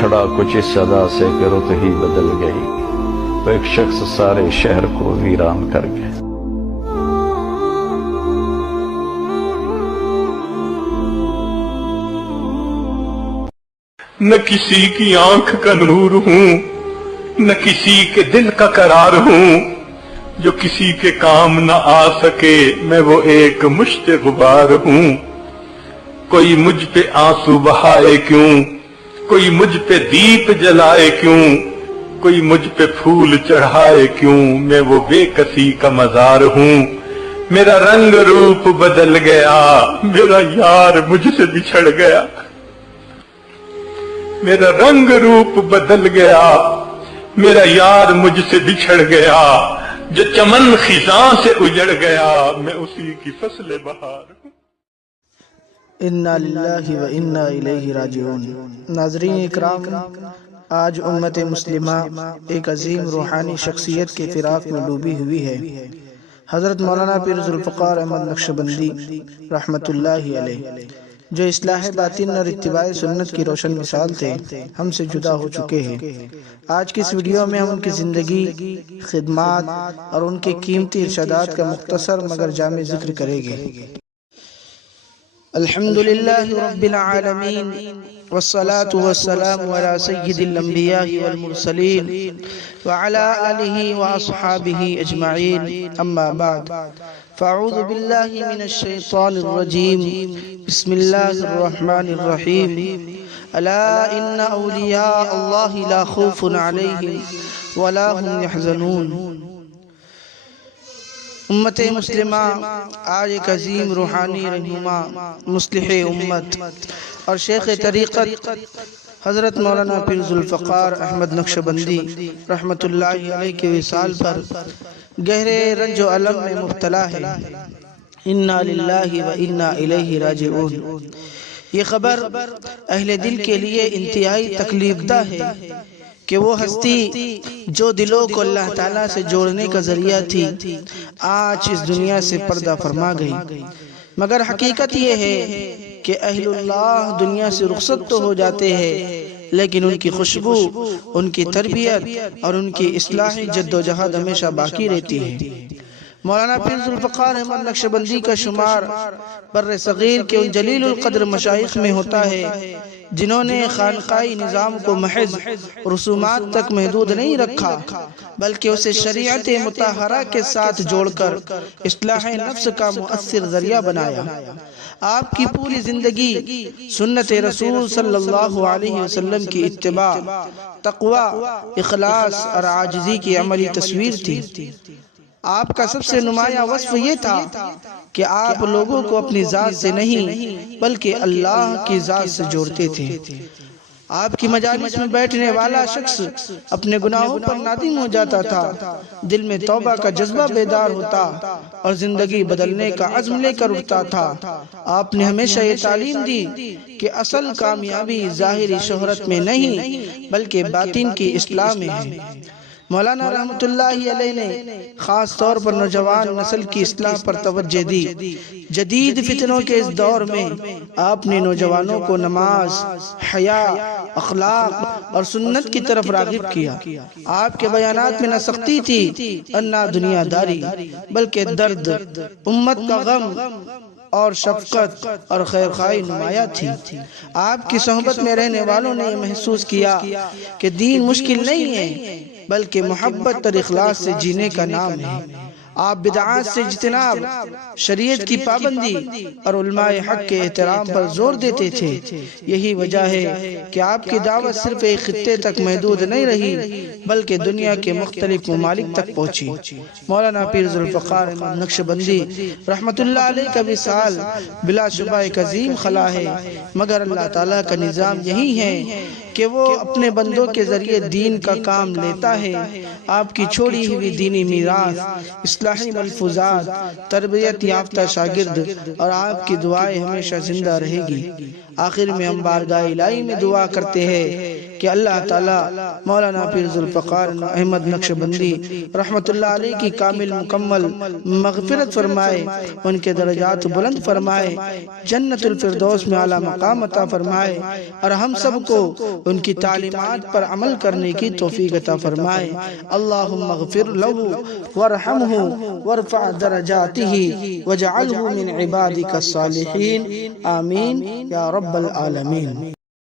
چھڑا کچھ اس ادا سے کہ رت ہی بدل گئی، تو ایک شخص سارے شہر کو ویران کر گیا۔ نہ کسی کی آنکھ کا نور ہوں، نہ کسی کے دل کا قرار ہوں، جو کسی کے کام نہ آ سکے میں وہ ایک مشت غبار ہوں۔ کوئی مجھ پہ آنسو بہائے کیوں، کوئی مجھ پہ دیپ جلائے کیوں، کوئی مجھ پہ پھول چڑھائے کیوں، میں وہ بے کسی کا مزار ہوں۔ میرا رنگ روپ بدل گیا، میرا یار مجھ سے بچھڑ گیا، میرا رنگ روپ بدل گیا، میرا یار مجھ سے بچھڑ گیا، جو چمن خزاں سے اجڑ گیا، میں اسی کی فصل بہار ہوں۔ انا للہ و انا الیہ راجعون۔ ناظرین اکرام، آج امت مسلمہ ایک عظیم روحانی شخصیت کے فراق میں ڈوبی ہوئی ہے۔ حضرت مولانا پیر ذوالفقار احمد نقشبندی رحمۃ اللہ علیہ، جو اصلاح باطن اور اتباع سنت کی روشن مثال تھے، ہم سے جدا ہو چکے ہیں۔ آج کی اس ویڈیو میں ہم ان کی زندگی، خدمات اور ان کے قیمتی ارشادات کا مختصر مگر جامع ذکر کریں گے۔ الحمدللہ رب العالمین، والصلاة والسلام على سید الانبیاء والمرسلین وعلى آلہ واصحابہ اجمعین، اما بعد فاعوذ باللہ من الشیطان الرجیم، بسم اللہ الرحمن الرحیم۔ الا ان اولیاء اللہ لا خوف علیہم ولا هم يحزنون۔ امت مسلمہ آج ایک عظیم روحانی رہنما، مصلح امت اور شیخ طریقت حضرت مولانا پیر ذوالفقار احمد نقشبندی رحمۃ اللہ علیہ کے وصال پر گہرے رنج و الم میں مبتلا ہے۔ انا للہ و انا الیہ راجعون۔ یہ خبر اہل دل کے لیے انتہائی تکلیف دہ ہے کہ وہ ہستی جو دلوں کو اللہ تعالیٰ سے جوڑنے کا ذریعہ تھی، آج اس دنیا سے پردہ فرما گئی۔ مگر حقیقت یہ ہے کہ اہل اللہ دنیا سے رخصت تو ہو جاتے ہیں، لیکن ان کی خوشبو، ان کی تربیت اور ان کی اصلاحی جد و جہد ہمیشہ باقی رہتی ہے۔ مولانا پیر ذوالفقار احمد نقشبندی کا شمار بر صغیر کے ان جلیل القدر مشائخ میں ہوتا ہے جنہوں نے خانقائی نظام کو محض رسومات تک محدود نہیں رکھا، بلکہ اسے شریعت مطہرہ کے ساتھ جوڑ کر اصلاح نفس کا مؤثر ذریعہ بنایا۔ آپ کی پوری زندگی سنت رسول صلی اللہ علیہ وسلم کی اتباع، تقوی، اخلاص اور عاجزی کی عملی تصویر تھی۔ آپ کا سب سے نمایاں وصف یہ تھا کہ آپ لوگوں کو اپنی ذات سے نہیں بلکہ اللہ کی ذات سے جوڑتے تھے۔ آپ کی مجالس میں بیٹھنے والا شخص اپنے گناہوں پر نادم ہو جاتا تھا، دل میں توبہ کا جذبہ بیدار ہوتا اور زندگی بدلنے کا عزم لے کر اٹھتا تھا۔ آپ نے ہمیشہ یہ تعلیم دی کہ اصل کامیابی ظاہری شہرت میں نہیں بلکہ باطن کی اصلاح میں ہے۔ مولانا رحمت اللہ علیہ نے خاص طور پر نوجوان نسل کی اصلاح پر توجہ دی۔ جدید فتنوں کے اس دور میں آپ نے نوجوانوں کو نماز، حیا، اخلاق اور سنت کی طرف راغب کیا۔ آپ کے بیانات میں نہ سختی تھی اور نہ دنیا داری، بلکہ درد، امت کا غم اور شفقت اور خیرخواہی نمایاں تھی۔ آپ کی صحبت میں رہنے والوں نے یہ محسوس کیا کہ دین مشکل نہیں ہے بلکہ محبت اور اخلاص سے جینے کا نام ہے۔ آپ بدعات سے اجتناب، شریعت کی پابندی اور علماء حق کے احترام پر زور دیتے تھے۔ یہی وجہ ہے کہ آپ کی دعوت صرف ایک خطے تک محدود نہیں رہی بلکہ دنیا کے مختلف ممالک تک پہنچی۔ مولانا پیر ذوالفقار احمد نقشبندی رحمت اللہ علیہ کا وصال بلا شبہ ایک عظیم خلا ہے، مگر اللہ تعالیٰ کا نظام یہی ہے کہ وہ اپنے بندوں کے ذریعے دین کا کام لیتا ہے۔ آپ کی چھوڑی ہوئی دینی میراث، اصلاحی ملفوظات، تربیت یافتہ شاگرد اور آپ کی دعائیں ہمیشہ زندہ رہے گی۔ آخر میں ہم بارگاہ الہی میں دعا کرتے ہیں کہ اللہ تعالیٰ مولانا پیر ذوالفقار احمد نقشبندی رحمت اللہ علیہ کی کامل مکمل مغفرت فرمائے، ان کے درجات بلند فرمائے، جنت الفردوس میں اعلیٰ مقام عطا فرمائے، اور ہم سب کو ان کی تعلیمات پر عمل کرنے کی توفیق عطا فرمائے۔ اللہم اغفر لہ وارحمہ وارفع درجاتہ واجعلہ من عبادک الصالحین، آمین یا رب العالمین۔